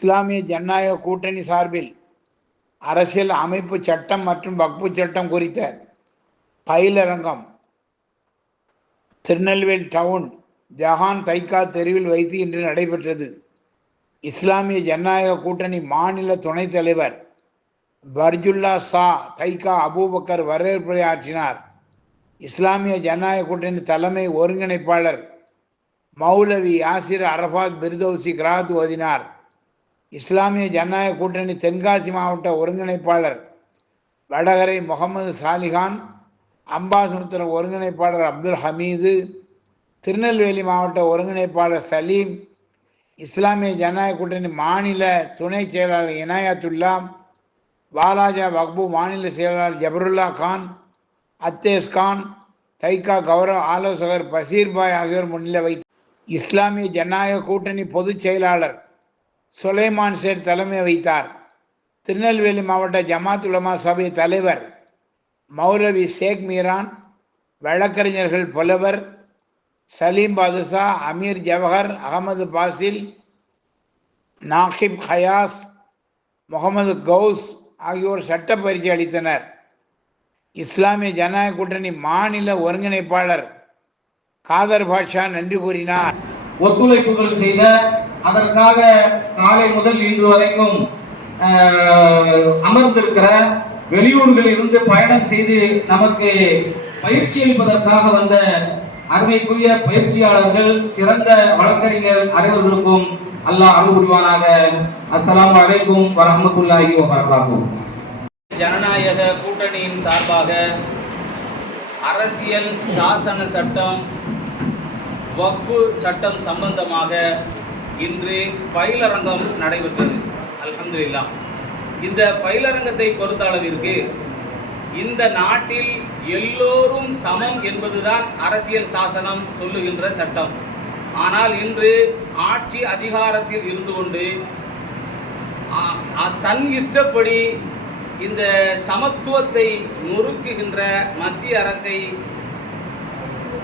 இஸ்லாமிய ஜனநாயக கூட்டணி சார்பில் அரசியல் அமைப்பு சட்டம் மற்றும் வக்ஃபு சட்டம் குறித்த பயிலரங்கம் திருநெல்வேலி டவுன் ஜஹான் தைக்கா தெருவில் வைத்து இன்று நடைபெற்றது. இஸ்லாமிய ஜனநாயக கூட்டணி மாநில துணைத் தலைவர் பர்ஜுல்லா ஷா தைக்கா அபூபக்கர் வரவேற்புரையாற்றினார். இஸ்லாமிய ஜனநாயக கூட்டணி தலைமை ஒருங்கிணைப்பாளர் மௌலவி யாசிர் அரஃபாத் பிர்தௌசி கிராத் ஓதினார். இஸ்லாமிய ஜனநாயக கூட்டணி தென்காசி மாவட்ட ஒருங்கிணைப்பாளர் வடகரை முகமது சாலிகான், அம்பாசமுத்திரம் ஒருங்கிணைப்பாளர் அப்துல் ஹமீது, திருநெல்வேலி மாவட்ட ஒருங்கிணைப்பாளர் சலீம், இஸ்லாமிய ஜனநாயக கூட்டணி மாநில துணை செயலாளர் இனாயத்துல்லா, வாலாஜா வக்பு மாநில செயலாளர் ஜபருல்லா கான், அத்தேஸ் கான், தைக்கா கௌரவ ஆலோசகர் பசீர்பாய் ஆகியோர் முன்னிலை வைத்தார். இஸ்லாமிய ஜனநாயக கூட்டணி பொதுச் செயலாளர் சுலைமான் சேர் தலைமை வைத்தார். திருநெல்வேலி மாவட்ட ஜமாத் உலமா சபை தலைவர் மௌலவி ஷேக் மீரான், வழக்கறிஞர்கள் புலவர் சலீம் பாதுஷா, அமீர் ஜவஹர், அகமது பாசில், நாகிப் ஹயாஸ், முகமது கௌஸ் ஆகியோர் சட்ட பயிற்சி அளித்தனர். இஸ்லாமிய ஜனநாயக கூட்டணி மாநில ஒருங்கிணைப்பாளர் காதர் பாட்ஷா நன்றி கூறினார். ஒத்துழைப்புகள் செய்த, அதற்காக காலை முதல் இன்று வரைக்கும் அமர்ந்திருக்கிற, வெளியூர்களில் இருந்து பயணம் செய்து நமக்கு பயிற்சி அளிப்பதற்காக வந்த அருமைக்குரிய பயிற்சியாளர்கள், சிறந்த வழக்கறிஞர் அனைவர்களுக்கும் அல்லாஹ் அருள் புரிவானாக. அஸ்ஸலாமு அலைக்கும் வரஹ்மத்துல்லாஹி வபரகாத்துஹு. ஜனநாயக கூட்டணியின் சார்பாக அரசியல் சாசன சட்டம், வக்ஃபு சட்டம் சம்பந்தமாக இன்று பயிலரங்கம் நடைபெற்றது. அல்ஹம்துலில்லாஹ். இந்த பயிலரங்கத்தை பொறுத்த அளவிற்கு இந்த நாட்டில் எல்லோரும் சமம் என்பதுதான் அரசியல் சாசனம் சொல்லுகின்ற சட்டம். ஆனால் இன்று ஆட்சி அதிகாரத்தில் இருந்து கொண்டு தன் இஷ்டப்படி இந்த சமத்துவத்தை நொறுக்குகின்ற மத்திய அரசை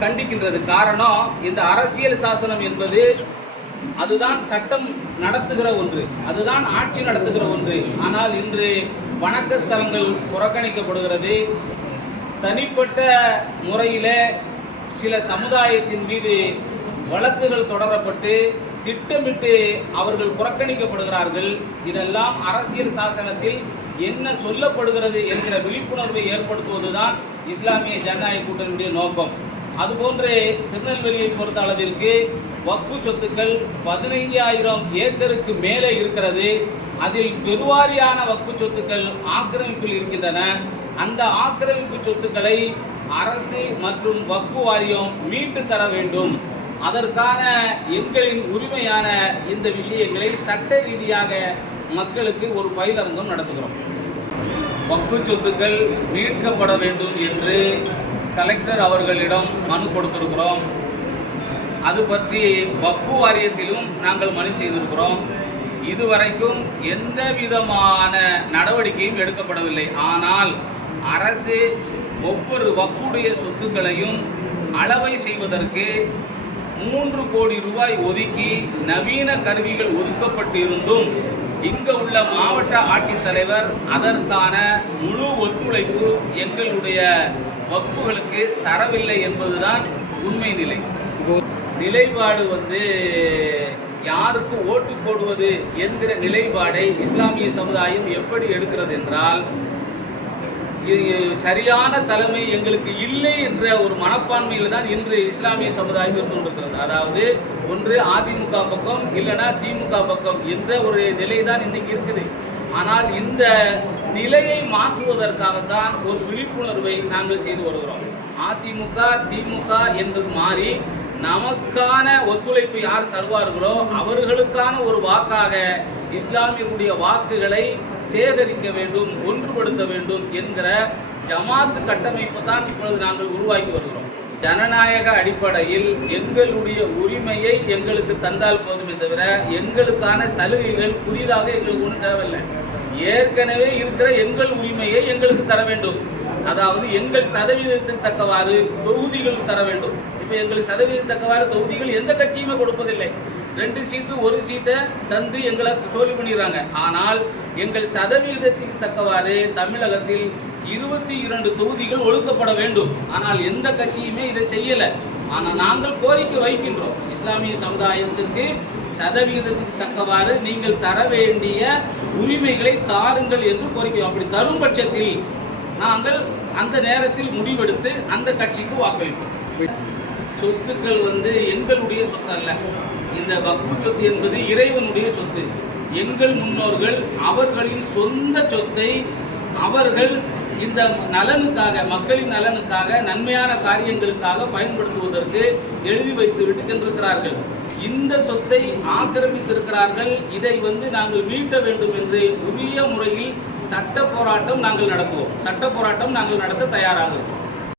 கண்டிக்கின்றது. காரணம், இந்த அரசியல் சாசனம் என்பது அதுதான் சட்டம் நடத்துகிற ஒன்று, அதுதான் ஆட்சி நடத்துகிற ஒன்று. ஆனால் இன்று வணக்க ஸ்தலங்கள் புறக்கணிக்கப்படுகிறது. தனிப்பட்ட முறையில் சில சமுதாயத்தின் மீது வழக்குகள் தொடரப்பட்டு திட்டமிட்டு அவர்கள் புறக்கணிக்கப்படுகிறார்கள். இதெல்லாம் அரசியல் சாசனத்தில் என்ன சொல்லப்படுகிறது என்கிற விழிப்புணர்வை ஏற்படுத்துவதுதான் இஸ்லாமிய ஜனநாயக கூட்டணியுடைய நோக்கம். அதுபோன்று திருநெல்வேலியை பொறுத்த அளவிற்கு வக்ஃபு சொத்துக்கள் 15,000 ஏக்கருக்கு மேலே இருக்கிறது. அதில் பெருவாரியான வக்ஃபு சொத்துக்கள் ஆக்கிரமிப்பில் இருக்கின்றன. அந்த ஆக்கிரமிப்பு சொத்துக்களை அரசு மற்றும் வக்ஃபு வாரியம் மீட்டு தர வேண்டும். அதற்கான எங்களின் உரிமையான இந்த விஷயங்களை சட்ட ரீதியாக மக்களுக்கு ஒரு பயிலரங்கம் நடத்துகிறோம். வக்ஃபு சொத்துக்கள் மீட்கப்பட வேண்டும் என்று கலெக்டர் அவர்களிடம் மனு கொடுத்திருக்கிறோம். அது பற்றி வக்ஃபு வாரியத்திலும் நாங்கள் மனு செய்திருக்கிறோம். இதுவரைக்கும் எந்த விதமான நடவடிக்கையும் எடுக்கப்படவில்லை. ஆனால் அரசு ஒவ்வொரு வக்ஃபுடைய சொத்துக்களையும் அளவை செய்வதற்கு 3 கோடி ரூபாய் ஒதுக்கி நவீன கருவிகள் ஒதுக்கப்பட்டு இருந்தும் இங்கு உள்ள மாவட்ட ஆட்சித்தலைவர் அதற்கான முழு ஒத்துழைப்பு எங்களுடைய வக்ஃபுகளுக்கு தரவில்லை என்பதுதான் உண்மை நிலை. நிலைப்பாடு யாருக்கு ஓட்டு போடுவது என்கிற நிலைப்பாடை இஸ்லாமிய சமுதாயம் எப்படி எடுக்கிறது என்றால், சரியான தலைமை எங்களுக்கு இல்லை என்ற ஒரு மனப்பான்மையில் தான் இன்று இஸ்லாமிய சமுதாயம் இருந்து கொண்டிருக்கிறது. அதாவது ஒன்று அதிமுக பக்கம் இல்லைனா திமுக பக்கம் என்ற ஒரு நிலை தான் இன்னைக்கு இருக்குது. ஆனால் இந்த நிலையை மாற்றுவதற்காகத்தான் ஒரு விழிப்புணர்வை நாங்கள் செய்து வருகிறோம். அதிமுக திமுக என்பது மாறி நமக்கான ஒத்துழைப்பு யார் தருவார்களோ அவர்களுக்கான ஒரு வாக்காக இஸ்லாமியர்களுடைய வாக்குகளை சேகரிக்க வேண்டும், ஒன்றுபடுத்த வேண்டும் என்கிற ஜமாத் கட்டமைப்பு தான் இப்பொழுது நாங்கள் உருவாக்கி வருகிறோம். ஜனநாயக அடிப்படையில் எங்களுடைய உரிமையை எங்களுக்கு தந்தால் போதுமே தவிர எங்களுக்கான சலுகைகள் புதிதாக எங்களுக்கு ஒன்றும் தேவையில்லை. ஏற்கனவே இருக்கிற எங்கள் உரிமையை எங்களுக்கு தர வேண்டும். அதாவது எங்கள் சதவீதத்திற்கு தக்கவாறு தொகுதிகள் தர வேண்டும். இப்போ எங்களுக்கு சதவீதத்தக்கவாறு தொகுதிகள் எந்த கட்சியுமே கொடுப்பதில்லை. 2 சீட்டு 1 சீட்டை தந்து எங்களை சோழி பண்ணிடுறாங்க. ஆனால் எங்கள் சதவீதத்துக்கு தக்கவாறு தமிழகத்தில் 22 தொகுதிகள் ஒதுக்கப்பட வேண்டும். ஆனால் எந்த கட்சியுமே இதை செய்யலை. ஆனால் நாங்கள் கோரிக்கை வைக்கின்றோம், இஸ்லாமிய சமுதாயத்திற்கு சதவீதத்துக்கு தக்கவாறு நீங்கள் தர வேண்டிய உரிமைகளை தாருங்கள் என்று கோரிக்கை. அப்படி தரும் பட்சத்தில் நாங்கள் அந்த நேரத்தில் முடிவெடுத்து அந்த கட்சிக்கு வாக்களிப்போம். சொத்துக்கள் எங்களுடைய சொத்து அல்ல. இந்த வக்ஃபு சொத்து என்பது இறைவனுடைய சொத்து. எங்கள் முன்னோர்கள் அவர்களின் சொந்த சொத்தை அவர்கள் இந்த நலனுக்காக, மக்களின் நலனுக்காக, நன்மையான காரியங்களுக்காக பயன்படுத்துவதற்கு எழுதி வைத்து விட்டு சென்றிருக்கிறார்கள். இந்த சொத்தை ஆக்கிரமித்திருக்கிறார்கள். இதை நாங்கள் மீட்ட வேண்டும் என்று உரிய முறையில் சட்ட போராட்டம் நாங்கள் நடத்துவோம். சட்ட போராட்டம் நாங்கள் நடத்த தயாராகிறோம்.